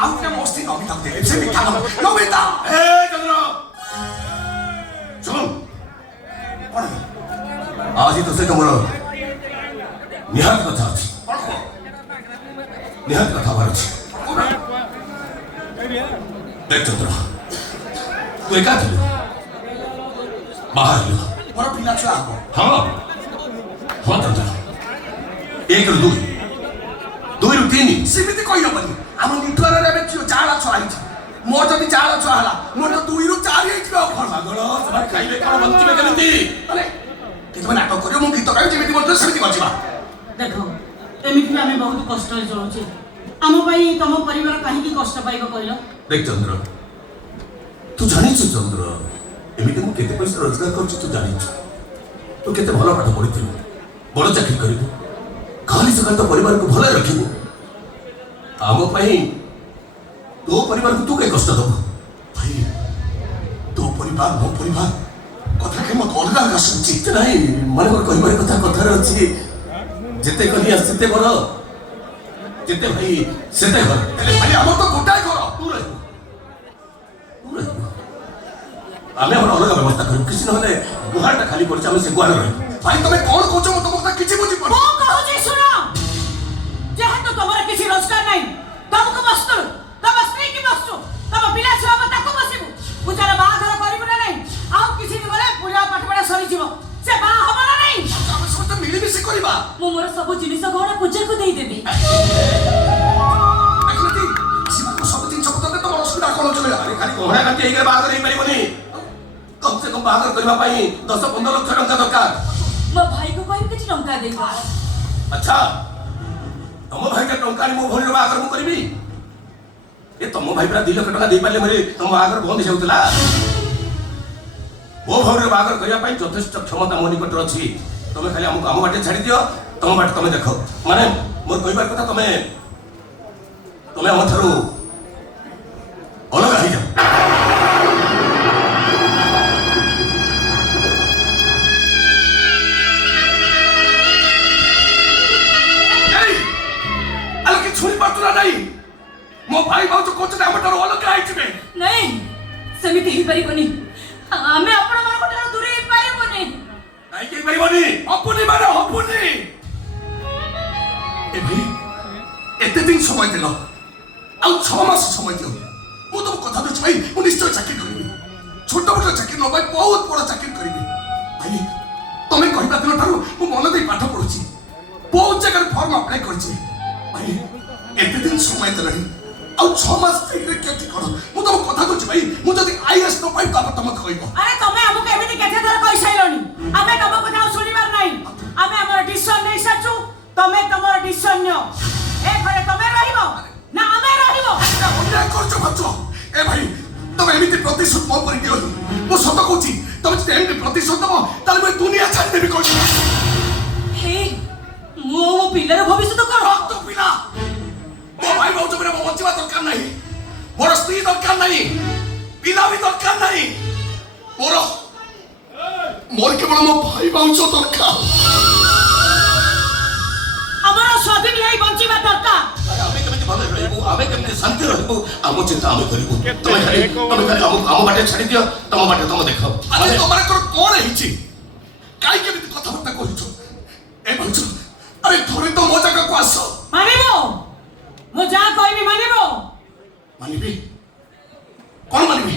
ଆଉ କିଏ ମସ୍ତି ନମିତା ଦେଲେ ସେ ମିଠା ନମିତା ଏ ଚନ୍ଦ୍ର ଶୁଣ କଣ ଆଜି ତ ସେ ତମର ନିହାତି କଥା ଅଛି ନିହାତି କଥା ହବାର ଅଛି देख चंद्र तू एका थे बाहर मोर पिला छुआ हाँ हाँ चंद्र एक रु दुई दुई रु तीन सेमिति कहि हबनी हम निठुआर रे बेचियो चाला छुआ आइछ मोर जदी चाला छुआ हला मोर तो दुई रु चार आइछ बे फल पागल सब खाइबे कोन बंचिबे केनती अरे कितबे नाटक करियो मु गीत गाइ जेमिति बोलतो सेमिति बचिबा देखो एमिति में हमें बहुत कष्ट रे चलुछे आम भाई तुम परिवार कहीं कष्ट पाइब कहल देख चंद्र तू जानी चंद्र एमिति मु केते पैसा रोजगार करछु तू जानी तू केते भलो पाठ पढिथिलु बड़ चाकरी करिबु खाली सकाल तो परिवार को भले रखिबु आम पई तो परिवार को तू के कष्ट दबु भाई तो परिवार मो परिवार कथा के मत अलगा अलगा सुनछि नहीं माने मोर कहिबार कथा कथा रे अछि जेते कलिया सेते बड़ जेते भाई सेते घर भाई हमर तो गोटाय घर तू रहबु आमे हम अलग व्यवस्था करू किसी नहले गुहारटा खाली पड़छ हम से गुहार रही भाई तमे कोन कोच मत मत किछि बुझी पड़ ओ कहू सुनो जहां तो तुम्हारा किसी रोजगार नहीं तुमको बस्तु तब स्त्री की बस्तु तब पिला छुआ बता को बसिबु पूजार बाहाघर करिबु ना नहीं आउ किछि दिन गले पूजा पाठ पढ़ा सरी जीवो से बा हबो ना नहीं हम समस्त मिली मिसी करबा मु मोर सब जिनिस गहना पूजा को देई देबी देखलती सीमा को सब दिन सब तो असुविधा कोन चले अरे खाली गहना काटी हेगे बाहाघर हे परिबनी कम से कम बाहाघर करबा पई 10-15 लाख टका दरकार मो भाई को कोई किछि टंका देबा अच्छा तम भाई के टंका मो भोल बाहाघर मु करबी ए तम भाई पूरा 2 लाख टका दे पाले मरे तम बाहाघर बंद हेउतला मो भोल बाहाघर करिया पई यथेष्ट क्षमता मो निकट अछि तमे खाली हमको हम बाटे छाड़ी दियो तम बाटे तमे देखो माने मोर कहिबार କଥା तमे हम थारू अलग आइ जा छुरी पातुला नहीं मो भाई भाऊ तो कोचते हम तारो अलग आइ छिबे नहीं समिति ही परिबनी हमें अपन मन को दूर ही परिबनी नहीं के परिबनी अपनी माने हपुनी ए भाई एते दिन समय दिलो आ 6 मास समय दियो मु तो कथा दे भाई मु निश्चय चाकरी करबी छोट मोट चाकरी न भाई बहुत बड़ चाकरी करबी भाई तमे कहिबा दिन थारू मु मन दे पाठ पढुची बहुत जगह फॉर्म अप्लाई करछी भाई एते दिन समय देलही आ 6 मास तक केति कर मु तो कथा दउची भाई मु जदी आईएएस न पाइ का मत कहइबो अरे तमे हमको केमिति केथे धर कहि साइलोनी आमे तम कथा सुनिबार नाही आमे हमर डिसिजन नै साचू तमे तमर डिसिजन नियो ए घरे तमे रहिबो ना आमे रहिबो अन्याय करछ बच्चो ए भाई तमे एमिति प्रतिशोध मो पर दियो मु सत कहूची तमे जदी एमिति प्रतिशोध दबो ताले मैं दुनिया छाड़ देबी कहू हे मो पिल्लार भविष्य तो कर तो पिला मो भाई भाऊ मेरे मो बच्चा दरकार नहीं मोर स्त्री दरकार नहीं पिला भी दरकार नहीं मोर केवल मो भाई भाऊ दरकार हमारा स्वाधीन यही बंचिबा दरकार आमे केमिति भले रहबो आमे केमिति शांति रहबो आमो चिंता आमे करिबो तमे खाली आमो बाटे छाड़ी दियो तम बाटे तम देखो अरे तमरा कोन हिची काई केमिति कथा बर्ता कहिছো ए बंचो अरे थोड़े तो मो जगह को आसो मानिबो मो जा कहबी मानिबो मानिबी कौन मानिबी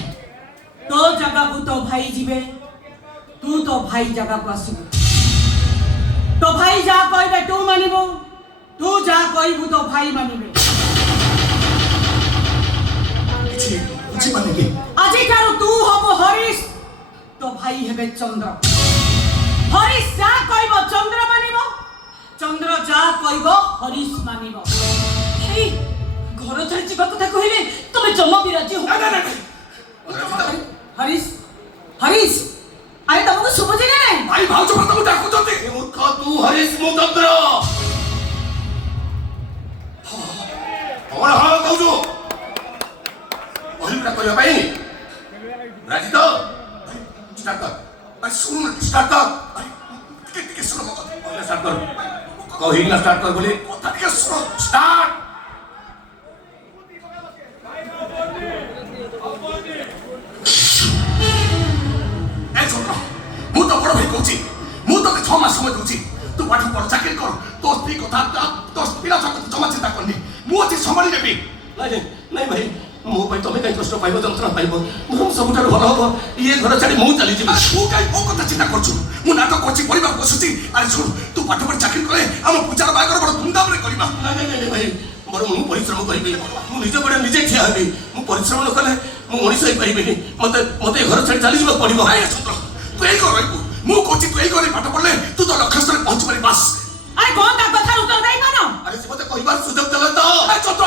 तो जगह को तो भाई जीवे तू तो भाई जगह को आसीबो तो भाई जा कहबे तू मानिबो तू जा कहबू तो भाई मानिबे किछि मानिबी আজি ठारू तू हबो हरीश तो भाई हेबे चंद्र हरीश जा कहबो चंद्र मानिबो चंद्र जा कहबो हरीश मानिबो हे घर छाड़ी जीवा कथा कहबे तमे जम्मा विराजी हो ना हरीश हरीश अरे तुमको सुबुझी नहीं भाई भाऊ जो तुम डाकू जल्दी मूर्ख तू हरीश मु चंद्र और हां कहू जो ओहिला करिया भाई राजी तो स्टार्ट कर भाई सुन स्टार्ट कर भाई के सुन मत पहले स्टार्ट कर कहिला स्टार्ट कर बोली कथा के सुन स्टार्ट କରିନେବି। ନାଇଁ ନାଇଁ ଭାଇ, ମୋ ପାଇଁ ତମେ କାହିଁ କଷ୍ଟ ପାଇବ, ଯନ୍ତ୍ରଣା ପାଇବ? ମୁଁ ସବୁଠାରୁ ଭଲ ହବ ଇଏ ଘର ଛାଡ଼ି ମୁଁ ଚାଲିଯିବି। ମୁଁ କାହିଁ ମୋ କଥା ଚିନ୍ତା କରୁଛୁ? ମୁଁ ନାଟକ କରୁଛି, ପରିବାର ବସୁଛି। ଆରେ ଶୁଣ, ତୁ ପାଠ ପଢି ଚାକିରି କଲେ ଆମ ପୂଜାର ବାହାଘର ବଡ଼ ଧୁମଧାମରେ କରିବା। ନାଇଁ ନାଇଁ ନାଇଁ ଭାଇ, ମୋର ମୁଁ ପରିଶ୍ରମ କରିବି, ମୁଁ ନିଜ ଗୋଡ଼େ ନିଜେ ଠିଆ ହେବି। ମୁଁ ପରିଶ୍ରମ ନ କଲେ ମୁଁ ମଣିଷ ହେଇପାରିବିନି। ମତେ ମତେ ଘର ଛାଡ଼ି ଚାଲିଯିବାକୁ ପଡ଼ିବ। ଚନ୍ଦ୍ର, ତୁ ଏଇ ଘର ରହିବୁ। ମୁଁ କହୁଛି ତୁ ଏଇ ଘରେ ପାଠ ପଢିଲେ ତୁ ତ ଲକ୍ଷ୍ୟସ୍ଥଳରେ ପହଞ୍ଚି ପାରିବୁ। ବାସ୍। ଆରେ କଣ ତା କଥାର ଉତ୍ତର ଦେଇପାର? ଆରେ ସେ ମତେ କହିବାର ସୁଯୋଗ ଦେଲେ ତ। ଚନ୍ଦ୍ର,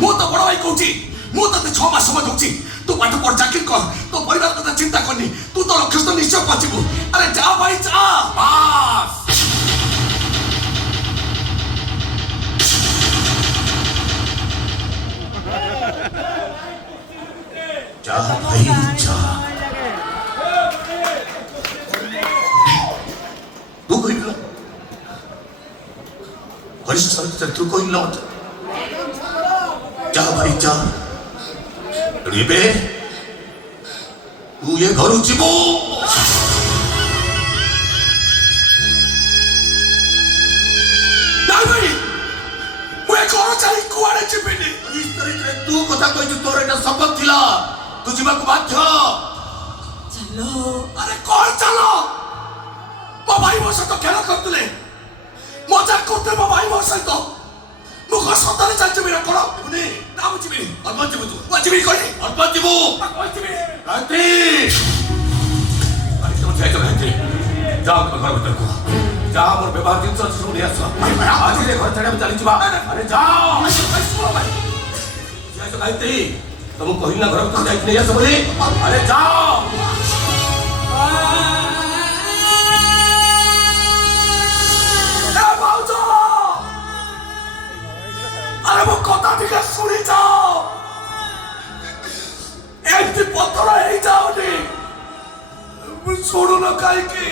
ମୁଁ ତ ବଡ଼ ଭାଇ କହୁଛି, ମୁଁ ତତେ 6 ମାସ ସମୟ ଦଉଛି। ତୁ ପାଠ ପଢ, ଚାକିରି କର, ତୋ ପରିବାର କଥା ଚିନ୍ତା କରନି। ତୁ ତ ଲକ୍ଷ୍ୟସ୍ଥଳ ନିଶ୍ଚୟ ପହଞ୍ଚିବୁ। ଆରେ ଯା ଭାଇ ଯା। ବାସ୍। যা ভাই যা। তু কইল হরিশ্চন্দ্র, তু কইল মতে যা ভাই যা। রেবে তু এ ঘর ଯିବୁ। ନାଇଁ ଭାଇ, ମୁଁ ଏ ଘର ଛାଡ଼ି କୁଆଡ଼େ ଯିବିନି। ତୁ କଥା କହିଛୁ, ତୋର ଏଟା ଶପଥ ଥିଲା, ତୁ ଯିବାକୁ ବାଧ୍ୟ। ଚାଲ। ଆରେ କଣ ଚାଲ? ମୋ ଭାଇ ମୋ ସହିତ ଖେଳ କରୁଥିଲେ, ମଜାକ କରୁଥିଲେ ମୋ ଭାଇ ମୋ ସହିତ। ମୁଁ କଣ ସତରେ ଚାଲିଯିବି ନା କଣ? ନା ମୁଁ ଯିବିନି। ଅଳ୍ପ ଯିବୁ, ତୁ ଯିବିନି କହିଲି, ଅଳ୍ପ ଯିବୁ। ଗାୟତ୍ରୀ, ତମେ ଯାଇଛ ଗାୟତ୍ରୀ, ଯାଅ ତମ ଘର ଭିତରକୁ। ଯାଅ, ମୋର ବ୍ୟବହାର ଜିନିଷ ଅଛି, ସବୁ ନେଇ ଆସ। ଆଜି ଘର ଛାଡ଼ି ଆମେ ଚାଲିଯିବା। ଆରେ ଯାଅ ଗାୟତ୍ରୀ, ତମକୁ କହିଲି ନା ଘର ଭିତରକୁ ଯାଇକି ନେଇ ଆସ ବୋଲି। ଆରେ ଯାଅ। ଭାଉଜ, ଆରେ ମୋ କଥା ଟିକେ ଶୁଣି ଯାଅ। ଏମିତି ପଥର ହେଇଯାଉନି, ଶୁଣୁନ କାହିଁକି?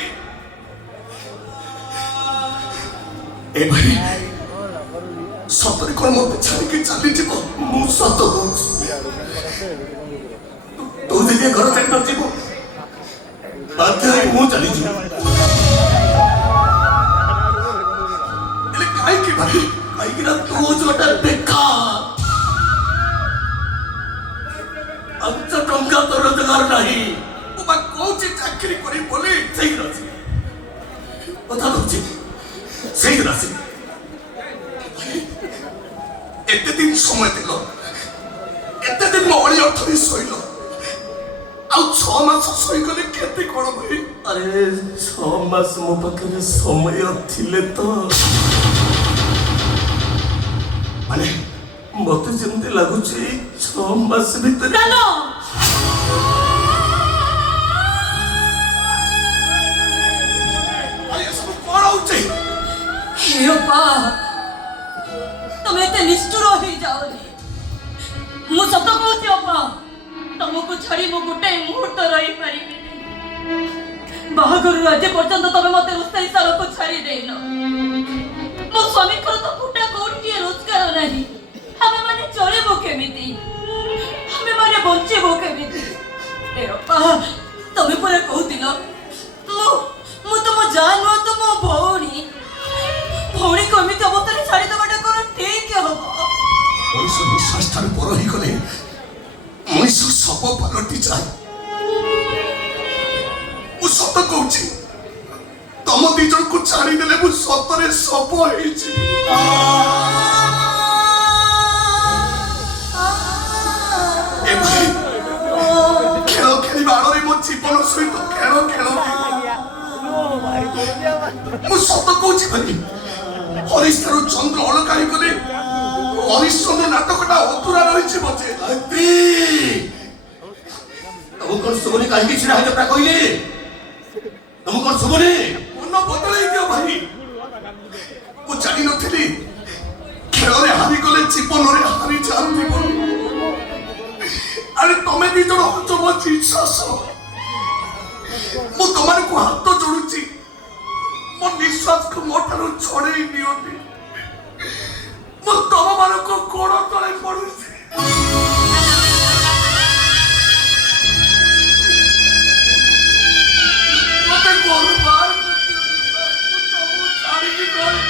ଏ ଭାଇ, ସତରେ କଣ ମତେ ଛାଡ଼ିକି ଚାଲିଯିବ? ମୁଁ ସତ କହୁଛି, ତୁ ଯଦି ଘର ଛାଡ଼ି ନଯିବୁ, ବାଧ୍ୟ ହେଇ ମୁଁ ଚାଲିଯିବି। ହେଲେ କାହିଁକି ଭାଇ? କାହିଁକି ନା ତୁ ଯୋଉଟା ବେକାର। 5 ଟଙ୍କା ତ ରୋଜଗାର ନାହିଁ। ମୁଁ ବା କହୁଛି ଚାକିରି କରି ବୋଲି। ସେଇଦିନ ଅଛି, କଥା କହୁଛି, ସେଇଦିନ ଆସି ଏତେ ଦିନ ସମୟ ଦେଲ, ଏତେ ଦିନ ମୋ ଅଳି ଅର୍ଥରେ ଶୋଇଲ, ଆଉ 6 ମାସ ଶୋଇଗଲେ କେତେ କଣ ଭାଇ? ଆରେ 6 ମାସ ମୋ ପାଖରେ ସମୟ ଥିଲେ ତ, ମାନେ ମତେ ଯେମିତି ଲାଗୁଛି 6 ମାସ ଭିତରେ। ସବୁ କଣ ହଉଛି? ହେ ଅପା, ତମେ ଏତେ ନିଷ୍ଠୁର ହେଇଯାଅନି। ମୁଁ ସତ କହୁଛି ଅପା, ତମକୁ ଛାଡ଼ି ମୁଁ ଗୋଟେ ମୁହୂର୍ତ୍ତ ରହିପାରିବିନି। ବାହାଘରରୁ ଆଜି ପର୍ଯ୍ୟନ୍ତ ତମେ ମତେ ରୋଷେଇ ଶାଳକୁ ଛାଡ଼ି ଦେଇନ। ମୋ ସ୍ୱାମୀଙ୍କର ତ ଫୁଟା କୋଉଠିଏ ରୋଜଗାର ନାହିଁ। ଆମେ ମାନେ ଚଳିବୁ କେମିତି? ଆମେ ମାନେ ବଞ୍ଚିବୁ କେମିତି? ଏ ଅପା, ତମେ ପରା କହୁଥିଲ ମୁଁ ତମ ଯା ନୁହଁ, ତ ମୋ ଭଉଣୀ। ଭଉଣୀକୁ ଏମିତି ଅବସ୍ଥାରେ ଛାଡ଼ିଦେବାଟା କଣ ଠିକ ହବ? ମଣିଷ ନିଶ୍ୱାସ ଠାରୁ ପର ହେଇଗଲେ ମଣିଷ ଶବ ପାଲଟି ଯାଏ। ମୁଁ ସତ କହୁଛି, ତମ 2 ଜଣଙ୍କୁ ଛାଡ଼ିଦେଲେ ମୁଁ ସତରେ ଶବ ହେଇଛି। ଏ ଭାଇ, ଖେଳ ଖେଳିବା ଆଳରେ ମୋ ଜୀବନ ସହିତ ଖେଳ ଖେଳନ୍ତି। ମୁଁ ସତ କହୁଛି ଭାଇ, ହରିଶ ଠାରୁ ଚନ୍ଦ୍ର ଅଲଗା ହେଇଗଲେ ହରିଶ୍ଚନ୍ଦ୍ର ନାଟକଟା ଅଧୁରା ରହିଛି ବୋଧେ। ତମକୁ କଣ ଶୁଭୁନି? କାହିଁକି ଛିଡ଼ା ହେଇଛ ପୁରା କହିଲି? ତମକୁ କଣ ଶୁଭୁନି? ମନ ବଦଳେଇ ଦିଅ ଭାଇ। ମୁଁ ଜାଣିନଥିଲି ଖେଳରେ ହାରିଗଲେ ଜୀବନରେ ହାରି ଯାଆନ୍ତି ବୋଲି। ଆରେ ତମେ 2 ଜଣ ହଉଛ ମୋ ନିଶ୍ୱାସ। ମୁଁ ତମମାନଙ୍କୁ ହାତ ଯୋଡୁଛି, ମୋ ନିଶ୍ୱାସକୁ ମୋ ଠାରୁ ଛଡେଇ ନିଅନ୍ତି। ମୁଁ ତମମାନଙ୍କ ଗୋଡ଼ ତଳେ ପଡୁଛି। ମତେ ଘରୁ ବାହାର ତମକୁ ଛାଡ଼ିକି ଗଲେ।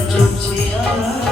चुप